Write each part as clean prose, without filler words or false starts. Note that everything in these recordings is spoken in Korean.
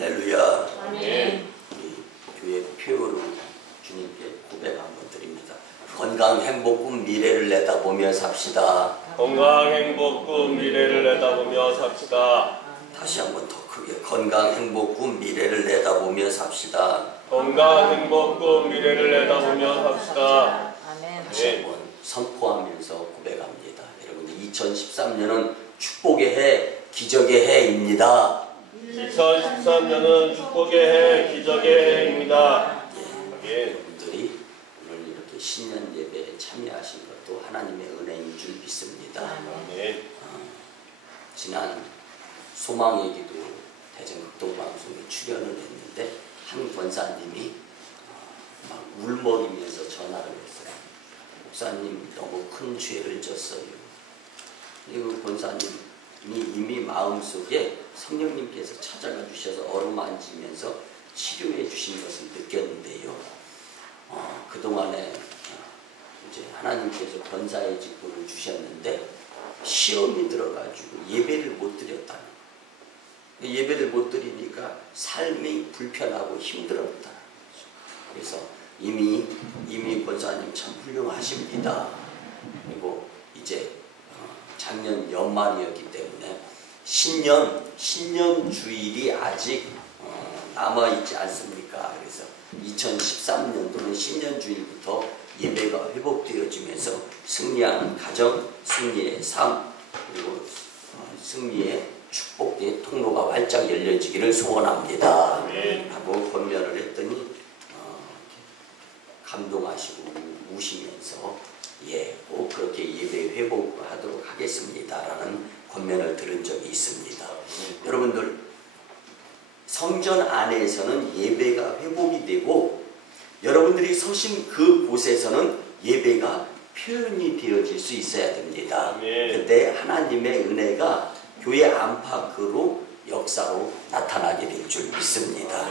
할렐루야. 아멘. 우리 교회 표어로 주님께 고백 한번 드립니다. 건강, 행복, 꿈, 미래를 내다보며 삽시다. 건강, 행복, 꿈, 미래를 내다보며 삽시다. 다시 한번 더 크게. 건강, 행복, 꿈, 미래를 내다보며 삽시다. 건강, 행복, 꿈, 미래를 내다보며 삽시다. 다시 한번 선포하면서 고백합니다. 여러분들 2013년은 축복의 해, 기적의 해입니다. 2013년은 축복의 해, 기적의 해입니다. 여러분들이 오늘 이렇게 신년 예배에 참여하신 것도 하나님의 은혜인 줄 믿습니다. 지난 소망의 기도 대전극동방송에 출연을 했는데 한 권사님이 막 울먹이면서 전화를 했어요. 목사님, 너무 큰 죄를 졌어요. 그리고 권사님이 이미 마음속에 성령님께서 찾아가 주셔서 어루만지면서 치료해 주신 것을 느꼈는데요. 그동안에 이제 하나님께서 권사의 직분을 주셨는데 시험이 들어가지고 예배를 못 드렸다는 거예요. 예배를 못 드리니까 삶이 불편하고 힘들었다는 거죠. 그래서 이미 권사님 참 훌륭하십니다. 그리고 이제 작년 연말이었기 때문에 신년 주일이 아직 남아있지 않습니까? 그래서 2013년도는 신년 주일부터 예배가 회복되어지면서 승리하는 가정, 승리의 삶, 그리고 승리의 축복의 통로가 활짝 열려지기를 소원합니다. 하고 권면을 했더니 감동하시고 우시면서 꼭 그렇게 예배 회복하도록 하겠습니다라는 권면을 들은 적이 있습니다. 여러분들, 성전 안에서는 예배가 회복이 되고 여러분들이 서신 그곳에서는 예배가 표현이 되어질 수 있어야 됩니다. 그때 하나님의 은혜가 교회 안팎으로 역사로 나타나게 될 줄 믿습니다.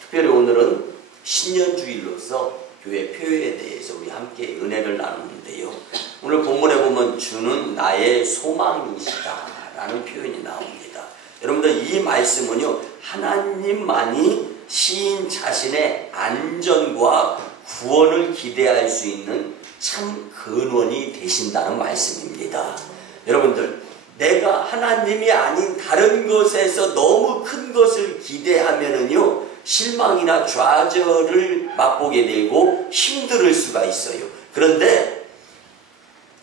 특별히 오늘은 신년주일로서 교회 표에 대해서 우리 함께 은혜를 나누는데요. 오늘 본문에 보면 주는 나의 소망이시다 라는 표현이 나옵니다. 여러분들, 이 말씀은요, 하나님만이 시인 자신의 안전과 구원을 기대할 수 있는 참 근원이 되신다는 말씀입니다. 여러분들, 내가 하나님이 아닌 다른 것에서 너무 큰 것을 기대하면은요, 실망이나 좌절을 맛보게 되고 힘들 수가 있어요. 그런데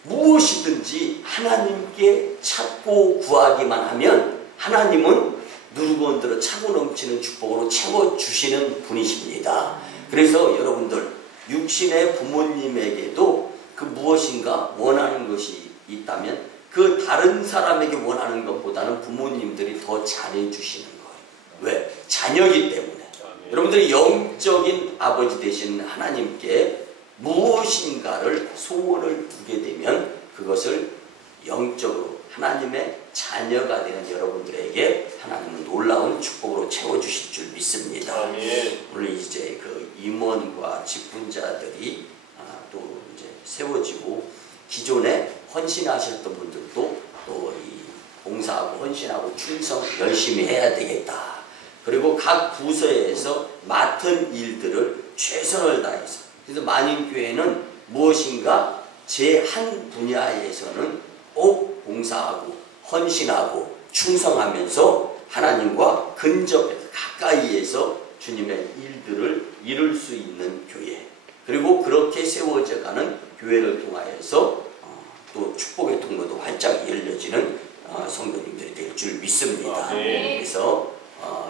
무엇이든지 하나님께 찾고 구하기만 하면 하나님은 누르고 흔들어 차고 넘치는 축복으로 채워주시는 분이십니다. 그래서 여러분들, 육신의 부모님에게도 그 무엇인가 원하는 것이 있다면 그 다른 사람에게 원하는 것보다는 부모님들이 더 잘해주시는 거예요. 왜? 자녀이기 때문에. 여러분들이 영적인 아버지 되신 하나님께 무엇인가를 소원을 두게 되면 그것을 영적으로 하나님의 자녀가 되는 여러분들에게 하나님은 놀라운 축복으로 채워주실 줄 믿습니다. 오늘 이제 그 임원과 직분자들이 또 이제 세워지고 기존에 헌신하셨던 분들도 또 이 봉사하고 헌신하고 충성 열심히 해야 되겠다. 그리고 각 부서에서 맡은 일들을 최선을 다해서, 그래서 만인교회는 무엇인가 제 한 분야에서는 꼭 봉사하고 헌신하고 충성하면서 하나님과 근접해서 가까이에서 주님의 일들을 이룰 수 있는 교회, 그리고 그렇게 세워져가는 교회를 통하여서 또 축복의 통로도 활짝 열려지는 성도님들이 될 줄 믿습니다. 그래서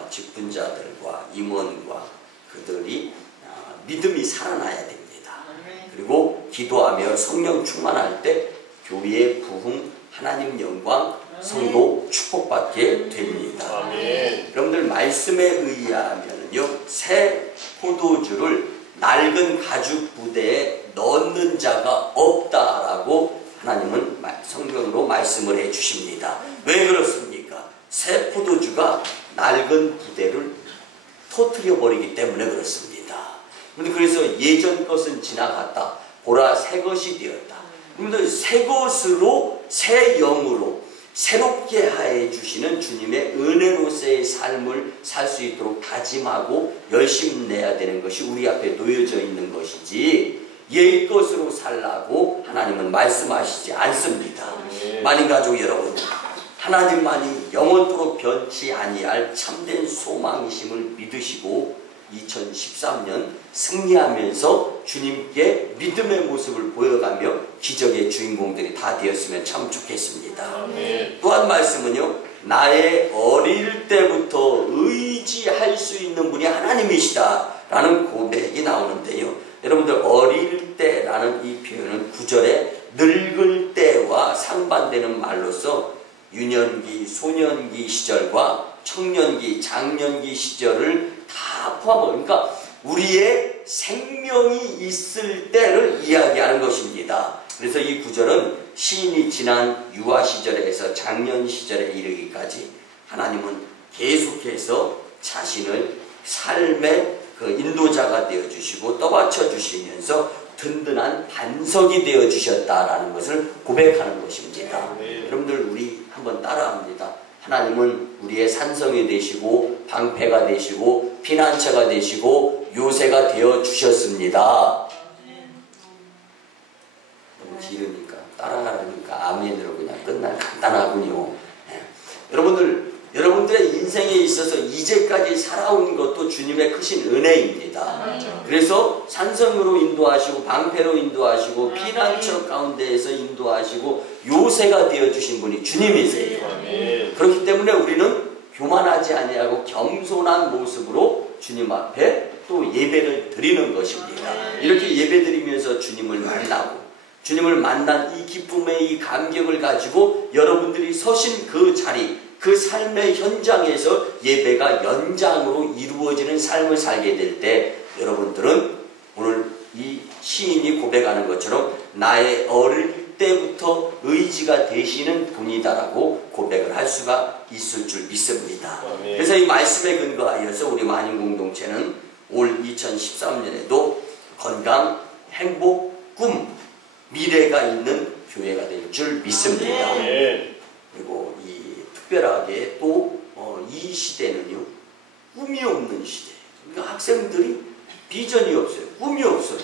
직분자들과 임원과 그들이 믿음이 살아나야 됩니다. 그리고 기도하며 성령 충만할 때 교회의 부흥, 하나님 영광, 성도 축복받게 됩니다. 여러분들, 말씀에 의하면요, 새 포도주를 낡은 가죽 부대에 넣는 자가 없다라고 하나님은 성경으로 말씀을 해주십니다. 왜 그렇습니까? 새 포도주가 낡은 부대를 터뜨려 버리기 때문에 그렇습니다. 그래서 예전 것은 지나갔다, 보라 새 것이 되었다. 새 것으로, 새 영으로 새롭게 하여 주시는 주님의 은혜로서의 삶을 살 수 있도록 다짐하고 열심히 내야 되는 것이 우리 앞에 놓여져 있는 것이지 옛 것으로 살라고 하나님은 말씀하시지 않습니다. 만인 가족 여러분, 하나님만이 영원토록 변치 아니할 참된 소망이심을 믿으시고 2013년 승리하면서 주님께 믿음의 모습을 보여가며 기적의 주인공들이 다 되었으면 참 좋겠습니다. 또한 말씀은요, 나의 어릴 때부터 의지할 수 있는 분이 하나님이시다 라는 고백이 나오는데요, 여러분들 어릴 때라는 이 표현은 9절에 늙을 때와 상반되는 말로서 유년기, 소년기 시절과 청년기, 장년기 시절을 다 포함하고, 그러니까 우리의 생명이 있을 때를 이야기하는 것입니다. 그래서 이 구절은 시인이 지난 유아 시절에서 장년 시절에 이르기까지 하나님은 계속해서 자신을 삶의 그 인도자가 되어주시고 떠받쳐 주시면서 든든한 반석이 되어주셨다라는 것을 고백하는 것입니다. 여러분들 우리 한번 따라합니다. 하나님은 우리의 산성이 되시고 방패가 되시고 피난처가 되시고 요새가 되어주셨습니다. 너무 길으니까 따라하니까 아멘으로 그냥 끝날 간단하군요. 여러분들의 인생에 있어서 이제까지 살아온 것도 주님의 크신 은혜입니다. 그래서 산성으로 인도하시고 방패로 인도하시고 피난처 가운데에서 인도하시고 요새가 되어주신 분이 주님이세요. 그렇기 때문에 우리는 교만하지 아니하고 겸손한 모습으로 주님 앞에 또 예배를 드리는 것입니다. 이렇게 예배 드리면서 주님을 만나고 주님을 만난 이 기쁨의 이 감격을 가지고 여러분들이 서신 그 자리, 그 삶의 현장에서 예배가 연장으로 이루어지는 삶을 살게 될 때 여러분들은 오늘 이 시인이 고백하는 것처럼 나의 어릴 때부터 의지가 되시는 분이다라고 고백을 할 수가 있을 줄 믿습니다. 그래서 이 말씀에 근거하여서 우리 만인공동체는 올 2013년에도 건강, 행복, 꿈, 미래가 있는 교회가 될 줄 믿습니다. 그리고 특별하게 또 이 시대는요, 꿈이 없는 시대. 그러니까 학생들이 비전이 없어요. 꿈이 없어요.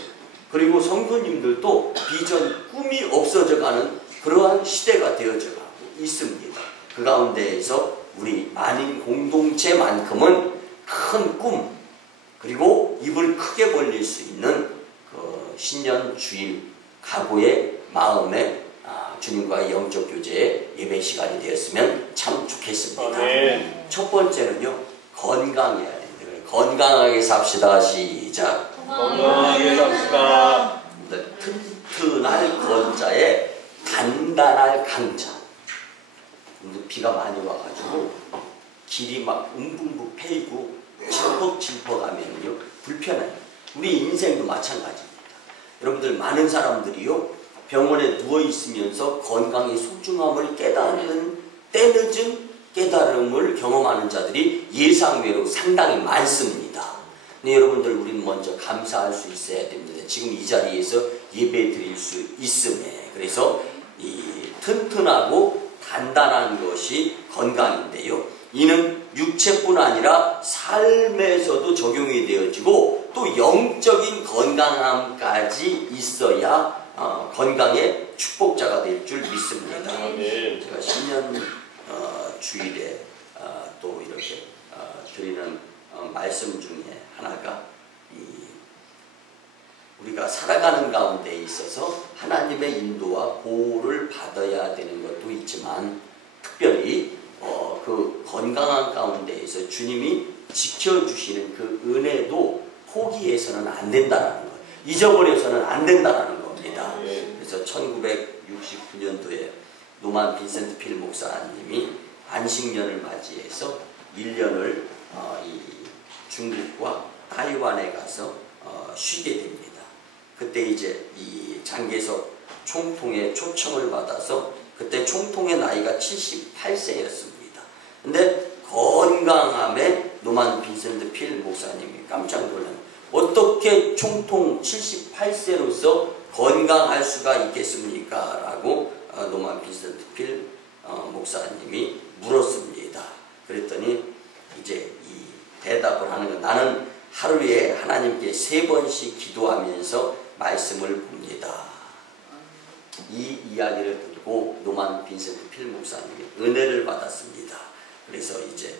그리고 성도님들도 비전, 꿈이 없어져가는 그러한 시대가 되어져가고 있습니다. 그 가운데에서 우리 만인 공동체만큼은 큰 꿈, 그리고 입을 크게 벌릴 수 있는 그 신년 주일 각오의 마음에 주님과의 영적 교제의 예배 시간이 되었으면 참 좋겠습니다. 첫 번째는요, 건강해야 됩니다. 건강하게 삽시다. 시작. 건강하게 삽시다. 튼튼할 건자에 단단할 강자. 비가 많이 와가지고 길이 막 웅붕붕 패이고 질퍽질퍽 하면요 불편해요. 우리 인생도 마찬가지입니다. 여러분들 많은 사람들이요 병원에 누워있으면서 건강의 소중함을 깨닫는 때늦은 깨달음을 경험하는 자들이 예상외로 상당히 많습니다. 근데 여러분들 우리는 먼저 감사할 수 있어야 됩니다. 지금 이 자리에서 예배 드릴 수 있음에. 그래서 이 튼튼하고 단단한 것이 건강인데요, 이는 육체뿐 아니라 삶에서도 적용이 되어지고 또 영적인 건강함까지 있어야 건강의 축복자가 될 줄 믿습니다. 제가 신년 주일에 또 이렇게 드리는 말씀 중에 하나가 우리가 살아가는 가운데 있어서 하나님의 인도와 보호를 받아야 되는 것도 있지만 특별히 그 건강한 가운데에서 주님이 지켜주시는 그 은혜도 포기해서는 안 된다는 것, 잊어버려서는 안 된다는 겁니다. 그래서 1969년도에 노만 빈센트 필 목사님이 안식년을 맞이해서 1년을 이 중국과 타이완에 가서 쉬게 됩니다. 그때 이제 이 장개석 총통의 초청을 받아서 그때 총통의 나이가 78세였습니다. 근데 건강함에 노만 빈센트 필 목사님이 깜짝 놀라요. 어떻게 총통 78세로서 건강할 수가 있겠습니까? 라고 노만 빈센트 필 목사님 하루에 하나님께 3번씩 기도하면서 말씀을 봅니다. 이 이야기를 듣고 노만 빈센트 필 목사님이 은혜를 받았습니다. 그래서 이제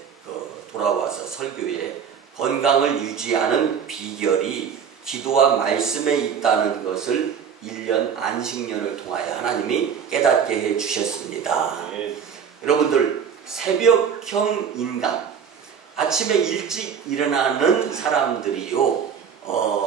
돌아와서 설교에 건강을 유지하는 비결이 기도와 말씀에 있다는 것을 1년 안식년을 통하여 하나님이 깨닫게 해 주셨습니다. 여러분들, 새벽형 인간, 아침에 일찍 일어나는 사람들이요,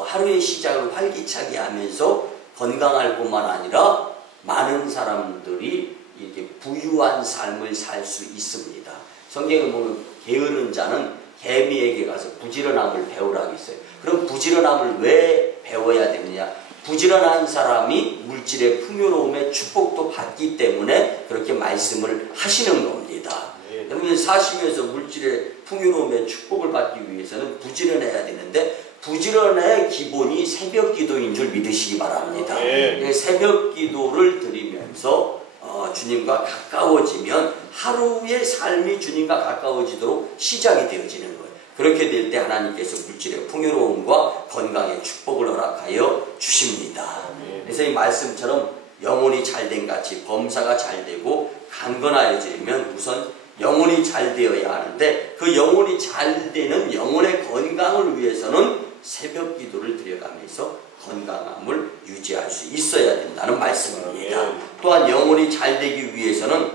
하루의 시작을 활기차게 하면서 건강할 뿐만 아니라 많은 사람들이 이렇게 부유한 삶을 살 수 있습니다. 성경에 보면 게으른 자는 개미에게 가서 부지런함을 배우라고 했어요. 그럼 부지런함을 왜 배워야 되느냐? 부지런한 사람이 물질의 풍요로움의 축복도 받기 때문에 그렇게 말씀을 하시는 겁니다. 여러분, 사시면서 물질의 풍요로움의 축복을 받기 위해서는 부지런해야 되는데, 부지런의 기본이 새벽 기도인 줄 믿으시기 바랍니다. 새벽 기도를 드리면서 주님과 가까워지면 하루의 삶이 주님과 가까워지도록 시작이 되어지는 거예요. 그렇게 될 때 하나님께서 물질의 풍요로움과 건강의 축복을 허락하여 주십니다. 그래서 이 말씀처럼 영혼이 잘된 같이 범사가 잘되고 강건하여지면 우선 영혼이 잘 되어야 하는데, 그 영혼이 잘 되는 영혼의 건강을 위해서는 새벽 기도를 드려가면서 건강함을 유지할 수 있어야 된다는 말씀입니다. 또한 영혼이 잘 되기 위해서는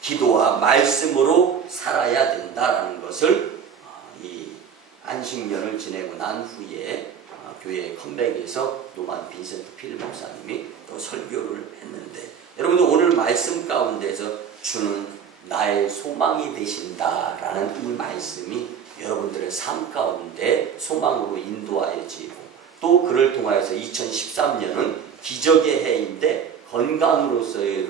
기도와 말씀으로 살아야 된다는 것을 이 안식년을 지내고 난 후에 교회 컴백에서 노만 빈센트 필 목사님이 또 설교를 했는데, 여러분들 오늘 말씀 가운데서 주는 나의 소망이 되신다라는 이 말씀이 여러분들의 삶 가운데 소망으로 인도하여지고, 또 그를 통하여서 2013년은 기적의 해인데 건강으로서의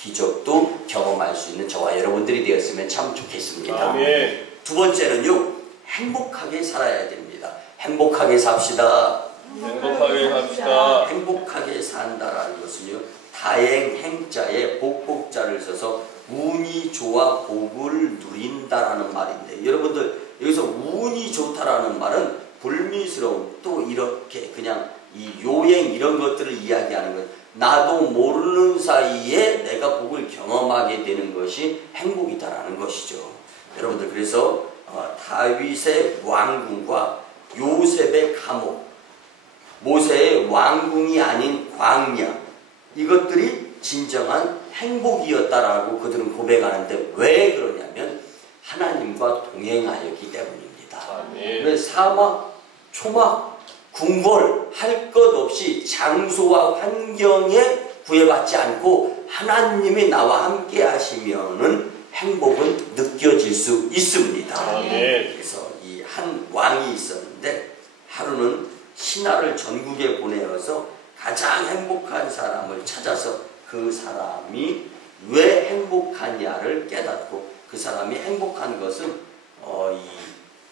기적도 경험할 수 있는 저와 여러분들이 되었으면 참 좋겠습니다. 아멘. 두 번째는요, 행복하게 살아야 됩니다. 행복하게 삽시다. 행복하게 삽시다. 행복하게 산다라는 것은요, 다행 행자에 복복자를 써서 운이 좋아 복을 누린다라는 말인데, 여러분들 여기서 운이 좋다라는 말은 불미스러움, 또 이렇게 그냥 이 요행 이런 것들을 이야기하는 거예요. 나도 모르는 사이에 내가 복을 경험하게 되는 것이 행복이다라는 것이죠. 여러분들, 그래서 다윗의 왕궁과 요셉의 감옥, 모세의 왕궁이 아닌 광야, 이것들이 진정한 행복이었다라고 그들은 고백하는데, 왜 그러냐면 하나님과 동행하였기 때문입니다. 그래서 사막, 초막, 궁궐 할 것 없이 장소와 환경에 구애받지 않고 하나님이 나와 함께 하시면은 행복은 느껴질 수 있습니다. 그래서 이 한 왕이 있었는데, 하루는 신하를 전국에 보내어서 가장 행복한 사람을 찾아서 그 사람이 왜 행복하냐를 깨닫고, 그 사람이 행복한 것은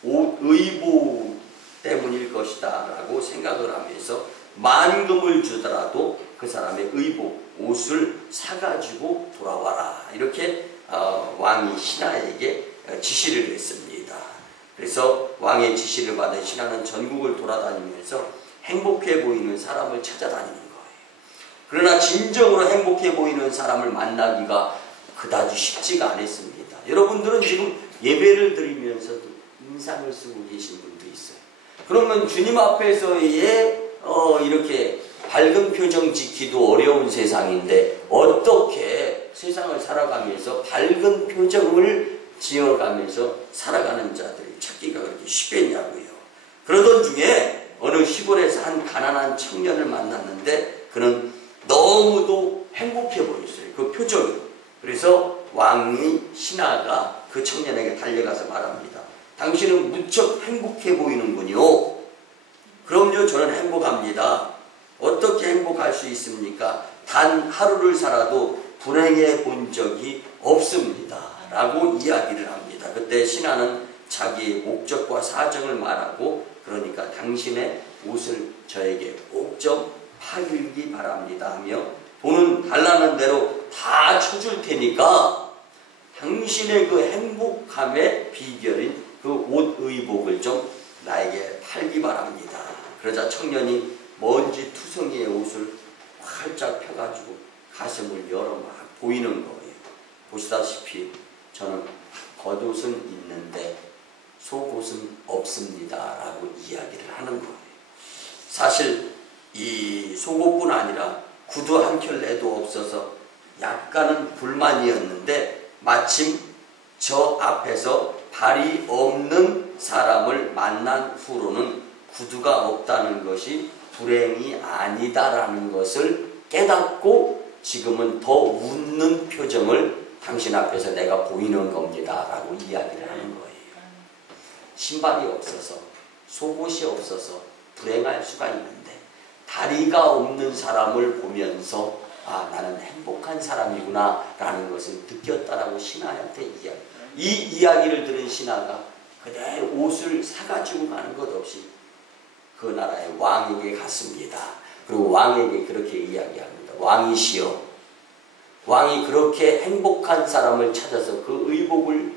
의복 때문일 것이다 라고 생각을 하면서 만금을 주더라도 그 사람의 의복, 옷을 사가지고 돌아와라, 이렇게 왕이 신하에게 지시를 했습니다. 그래서 왕의 지시를 받은 신하는 전국을 돌아다니면서 행복해 보이는 사람을 찾아다니는 거예요. 그러나 진정으로 행복해 보이는 사람을 만나기가 그다지 쉽지가 않았습니다. 여러분들은 지금 예배를 드리면서도 인상을 쓰고 계신 분도 있어요. 그러면 주님 앞에서의 이렇게 밝은 표정 짓기도 어려운 세상인데, 어떻게 세상을 살아가면서 밝은 표정을 지어가면서 살아가는 자들이 찾기가 그렇게 쉽겠냐고요. 그러던 중에 어느 시골에서 한 가난한 청년을 만났는데, 그는 너무도 행복해 보였어요, 그 표정이. 그래서 왕이 신하가 그 청년에게 달려가서 말합니다. 당신은 무척 행복해 보이는군요. 그럼요, 저는 행복합니다. 어떻게 행복할 수 있습니까? 단 하루를 살아도 불행해 본 적이 없습니다 라고 이야기를 합니다. 그때 신하는 자기의 목적과 사정을 말하고, 그러니까 당신의 옷을 저에게 꼭 좀 팔기 바랍니다 하며 돈은 달라는 대로 다 쳐줄 테니까 당신의 그 행복함의 비결인 그 옷 의복을 좀 나에게 팔기 바랍니다. 그러자 청년이 먼지 투성이의 옷을 활짝 펴가지고 가슴을 열어 막 보이는 거예요. 보시다시피 저는 겉옷은 있는데 속옷은 없습니다 라고 이야기를 하는 거예요. 사실 이 속옷뿐 아니라 구두 한 켤레도 없어서 약간은 불만이었는데 마침 저 앞에서 발이 없는 사람을 만난 후로는 구두가 없다는 것이 불행이 아니다라는 것을 깨닫고 지금은 더 웃는 표정을 당신 앞에서 내가 보이는 겁니다 라고 이야기를 하는 거예요. 신발이 없어서 속옷이 없어서 불행할 수가 있는데 다리가 없는 사람을 보면서 아 나는 행복한 사람이구나 라는 것을 느꼈다라고 신하한테 이야기. 이 이야기를 들은 신하가 그대로 옷을 사가지고 가는 것 없이 그 나라의 왕에게 갔습니다. 그리고 왕에게 그렇게 이야기합니다. 왕이시여, 왕이 그렇게 행복한 사람을 찾아서 그 의복을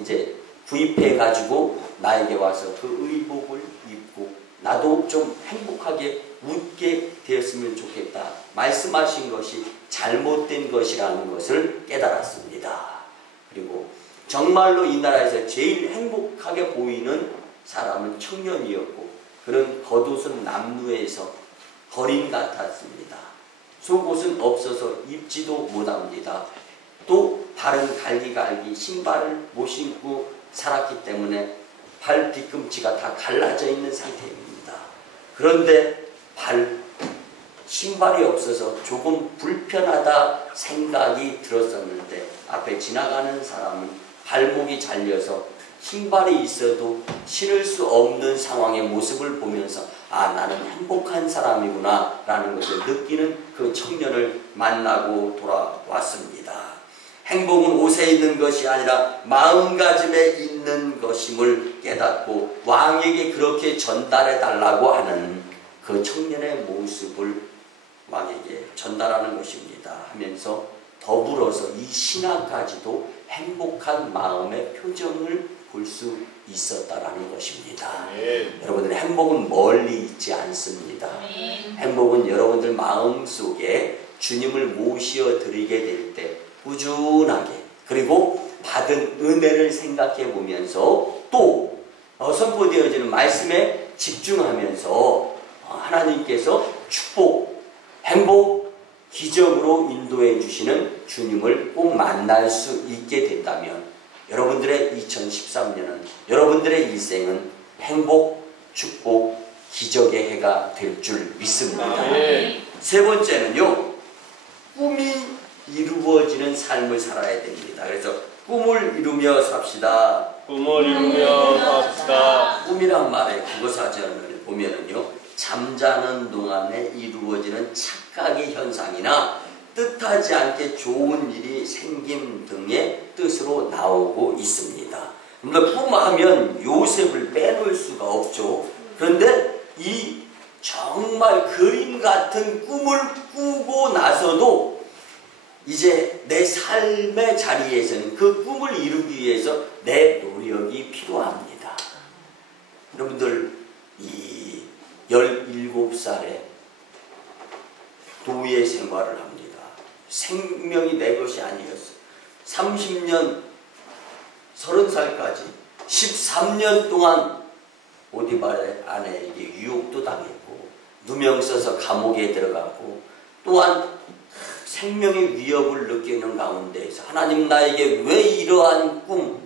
이제 구입해 가지고 나에게 와서 그 의복을 입고 나도 좀 행복하게 웃게 되었으면 좋겠다 말씀하신 것이 잘못된 것이라는 것을 깨달았습니다. 그리고 정말로 이 나라에서 제일 행복하게 보이는 사람은 청년이었고 그런 겉옷은 남루에서 거린 같았습니다. 속옷은 없어서 입지도 못합니다. 또 발은 갈기갈기 신발을 못 신고 살았기 때문에 발 뒤꿈치가 다 갈라져 있는 상태입니다. 그런데 신발이 없어서 조금 불편하다 생각이 들었었는데 앞에 지나가는 사람은 발목이 잘려서 신발이 있어도 신을 수 없는 상황의 모습을 보면서 아 나는 행복한 사람이구나 라는 것을 느끼는 그 청년을 만나고 돌아왔습니다. 행복은 옷에 있는 것이 아니라 마음가짐에 있는 것임을 깨닫고 왕에게 그렇게 전달해 달라고 하는 그 청년의 모습을 왕에게 전달하는 것입니다. 하면서 더불어서 이 신하까지도 행복한 마음의 표정을 볼 수 있었다라는 것입니다. 여러분들 행복은 멀리 있지 않습니다. 행복은 여러분들 마음속에 주님을 모시어 드리게 될 때 꾸준하게 그리고 받은 은혜를 생각해 보면서 또 선포되어지는 말씀에 집중하면서 하나님께서 축복, 행복, 기적으로 인도해 주시는 주님을 꼭 만날 수 있게 된다면 여러분들의 2013년은 여러분들의 일생은 행복, 축복, 기적의 해가 될 줄 믿습니다. 세 번째는요, 꿈이 이루어지는 삶을 살아야 됩니다. 그래서 꿈을 이루며 삽시다. 꿈을 이루며 삽시다. 꿈이란 말의 국어사전을 보면은요, 잠자는 동안에 이루어지는 착각의 현상이나 뜻하지 않게 좋은 일이 생김 등의 뜻으로 나오고 있습니다. 그러니까 꿈하면 요셉을 빼놓을 수가 없죠. 그런데 이 정말 그림 같은 꿈을 꾸고 나서도 이제 내 삶의 자리에서는 그 꿈을 이루기 위해서 내 노력이 필요합니다. 여러분들 이 17살에 도예 생활을 합니다. 생명이 내 것이 아니었어요. 30년, 30살까지 13년 동안 오디바의 아내에게 유혹도 당했고 누명 써서 감옥에 들어갔고 또한 생명의 위협을 느끼는 가운데에서 하나님 나에게 왜 이러한 꿈,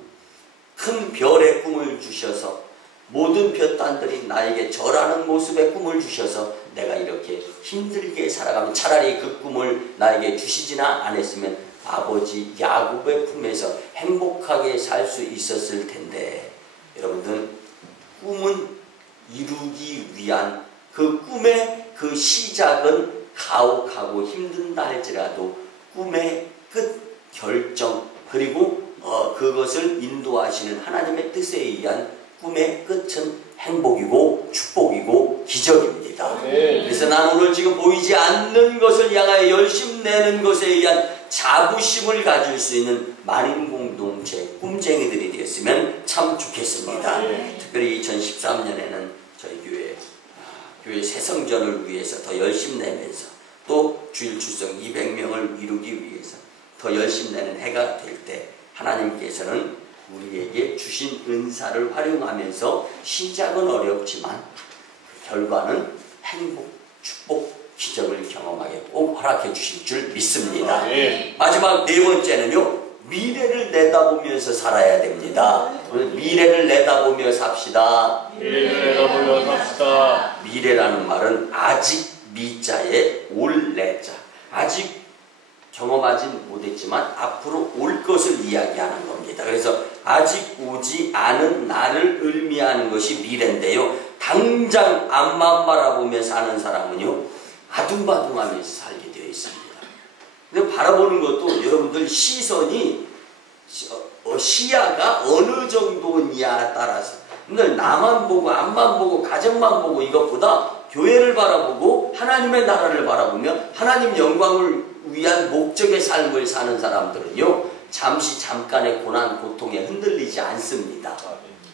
큰 별의 꿈을 주셔서 모든 볕단들이 나에게 절하는 모습의 꿈을 주셔서 내가 이렇게 힘들게 살아가면 차라리 그 꿈을 나에게 주시지나 않았으면 아버지 야곱의 품에서 행복하게 살 수 있었을 텐데 여러분들 꿈은 이루기 위한 그 꿈의 그 시작은 가혹하고 힘든다 할지라도 꿈의 끝 결정 그리고 그것을 인도하시는 하나님의 뜻에 의한 꿈의 끝은 행복이고 축복이고 기적입니다. 그래서 난 오늘 지금 보이지 않는 것을 향하여 열심 내는 것에 의한 자부심을 가질 수 있는 만인 공동체 꿈쟁이들이 되었으면 참 좋겠습니다. 특별히 2013년에는 저희 교회 새성전을 위해서 더 열심 내면서 또 주일 출석 200명을 이루기 위해서 더 열심 내는 해가 될 때 하나님께서는 우리에게 주신 은사를 활용하면서 시작은 어렵지만 결과는 행복, 축복, 기적을 경험하게 꼭 허락해 주실 줄 믿습니다. 마지막 네 번째는요, 미래를 내다보면서 살아야 됩니다. 미래를 내다보며 삽시다. 미래를 내다보며 삽시다. 미래라는 말은 아직 미자에 올 내자. 아직 경험하진 못했지만 앞으로 올 것을 이야기하는 겁니다. 그래서 아직 오지 않은 날을 의미하는 것이 미래인데요. 당장 앞만 바라보며 사는 사람은요, 아둥바둥하면서 살게 되어 있습니다. 근데 바라보는 것도 여러분들 시선이 시야가 어느 정도냐에 따라서 오늘 나만 보고 앞만 보고 가정만 보고 이것보다 교회를 바라보고 하나님의 나라를 바라보며 하나님 영광을 위한 목적의 삶을 사는 사람들은요, 잠깐의 고난 고통에 흔들리지 않습니다.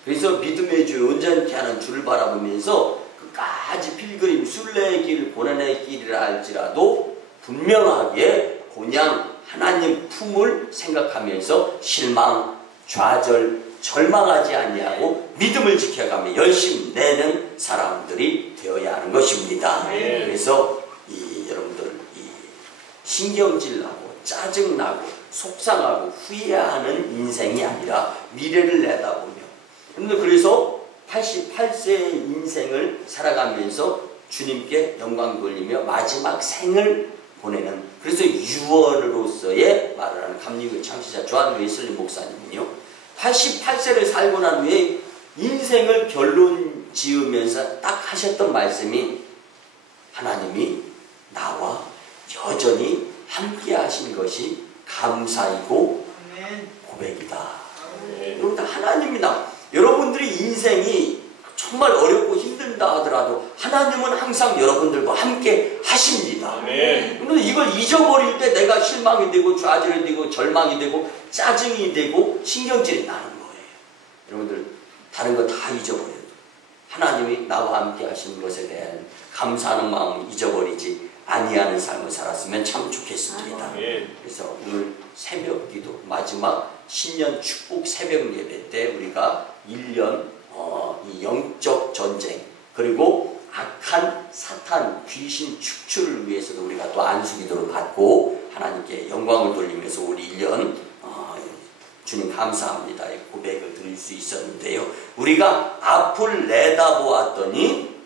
그래서 믿음의 주 온전케 하는 주를 바라보면서 끝까지 필그림 순례의 길 고난의 길이라 할지라도 분명하게 그냥 하나님 품을 생각하면서 실망, 좌절, 절망하지 아니하고 믿음을 지켜가며 열심히 내는 사람들이 되어야 하는 것입니다. 그래서 여러분들 신경질나고 짜증나고 속상하고 후회하는 인생이 아니라 미래를 내다보며, 그래서 88세의 인생을 살아가면서 주님께 영광 돌리며 마지막 생을 보내는, 그래서 유언으로서의 말을 하는 감리교회 창시자 조한 웨슬리 목사님은요, 88세를 살고 난 후에 인생을 결론 지으면서 딱 하셨던 말씀이 하나님이 나와 여전히 함께 하신 것이 감사이고 고백이다. 여러분들 하나님이 여러분들의 인생이 정말 어렵고 힘든다 하더라도 하나님은 항상 여러분들과 함께 하십니다. 그런데 이걸 잊어버릴 때 내가 실망이 되고 좌절이 되고 절망이 되고 짜증이 되고 신경질이 나는 거예요. 여러분들 다른 거 다 잊어버려도 하나님이 나와 함께 하시는 것에 대한 감사하는 마음을 잊어버리지 아니하는 삶을 살았으면 참 좋겠습니다. 그래서 오늘 새벽 기도 마지막 신년 축복 새벽 예배 때 우리가 1년 이 영적 전쟁 그리고 악한 사탄 귀신 축출을 위해서도 우리가 또 안수기도를 받고 하나님께 영광을 돌리면서 우리 1년 주님 감사합니다 의 고백을 드릴 수 있었는데요. 우리가 앞을 내다보았더니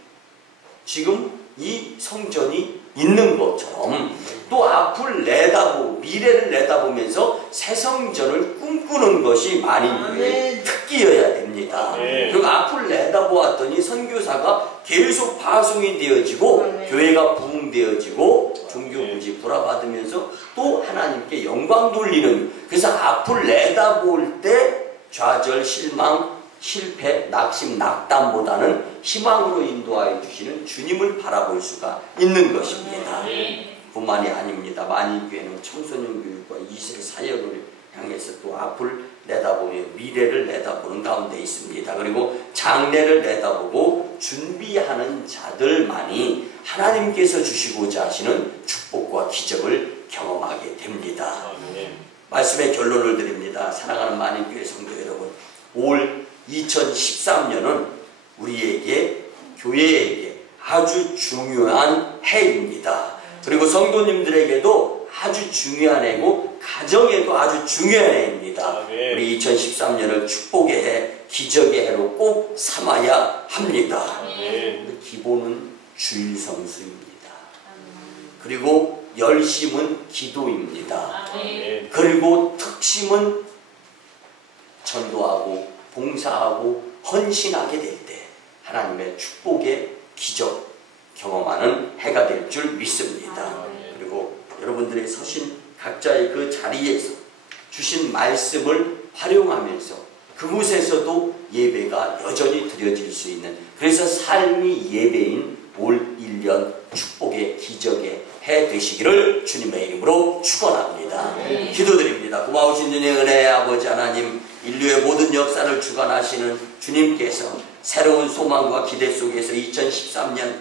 지금 이 성전이 있는 것처럼 또 앞을 미래를 내다보면서 새 성전을 꿈꾸는 것이 만인교회의 특기여야 됩니다. 그리고 앞을 내다보았더니 선교사가 계속 파송이 되어지고 교회가 부흥되어지고 종교부지 불화받으면서 또 하나님께 영광 돌리는, 그래서 앞을 내다볼 때 좌절, 실망, 실패, 낙심, 낙담보다는 희망으로 인도하여 주시는 주님을 바라볼 수가 있는 것입니다. 뿐만이 아닙니다. 만인교회는 청소년 교육과 2세 사역을 향해서 또 앞을 내다보며 미래를 내다보는 가운데 있습니다. 그리고 장래를 내다보고 준비하는 자들만이 하나님께서 주시고자 하시는 축복과 기적을 경험하게 됩니다. 말씀의 결론을 드립니다. 사랑하는 만인교회 성도 여러분, 올 2013년은 우리에게 교회에게 아주 중요한 해입니다. 그리고 성도님들에게도 아주 중요한 해고 가정에도 아주 중요한 해입니다. 우리 2013년을 축복의 해, 기적의 해로 꼭 삼아야 합니다. 기본은 주일 성수입니다. 그리고 열심은 기도입니다. 그리고 특심은 전도하고 봉사하고 헌신하게 될 때 하나님의 축복의 기적 경험하는 해가 될 줄 믿습니다. 그리고 여러분들의 서신 각자의 그 자리에서 주신 말씀을 활용하면서 그곳에서도 예배가 여전히 드려질 수 있는, 그래서 삶이 예배인 올 1년 축복의 기적의 해 되시기를 주님의 이름으로 축원합니다. 기도드립니다. 고마우신 주님의 은혜의 아버지 하나님, 인류의 모든 역사를 주관하시는 주님께서 새로운 소망과 기대 속에서 2013년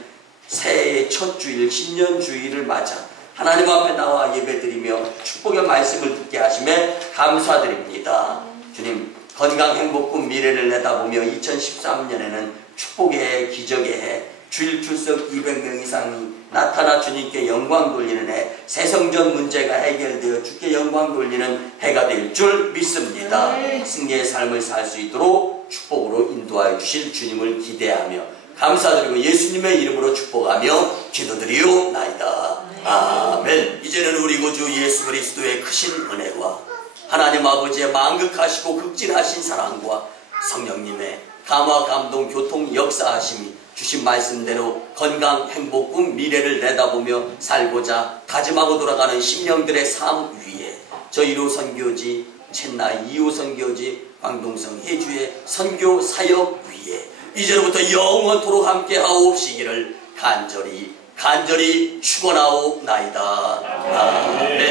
새해의 첫 주일, 신년주일을 맞아 하나님 앞에 나와 예배드리며 축복의 말씀을 듣게 하심에 감사드립니다. 주님, 건강, 행복, 꿈, 미래를 내다보며 2013년에는 축복의 해, 기적의 해, 주일 출석 200명 이상이 나타나 주님께 영광 돌리는 해, 새성전 문제가 해결되어 주께 영광 돌리는 해가 될 줄 믿습니다. 승리의 삶을 살 수 있도록 축복으로 인도하여 주실 주님을 기대하며 감사드리고 예수님의 이름으로 축복하며 기도드리옵나이다. 아멘. 이제는 우리 구주 예수 그리스도의 크신 은혜와 하나님 아버지의 만극하시고 극진하신 사랑과 성령님의 감화, 감동, 교통, 역사하심이 주신 말씀대로 건강, 행복, 꿈, 미래를 내다보며 살고자 다짐하고 돌아가는 심령들의 삶 위에 저희로 선교지, 첸나이 2호 선교지, 광동성 해주의 선교 사역 위에 이제로부터 영원토록 함께 하옵시기를 간절히 축원하옵나이다. 아멘.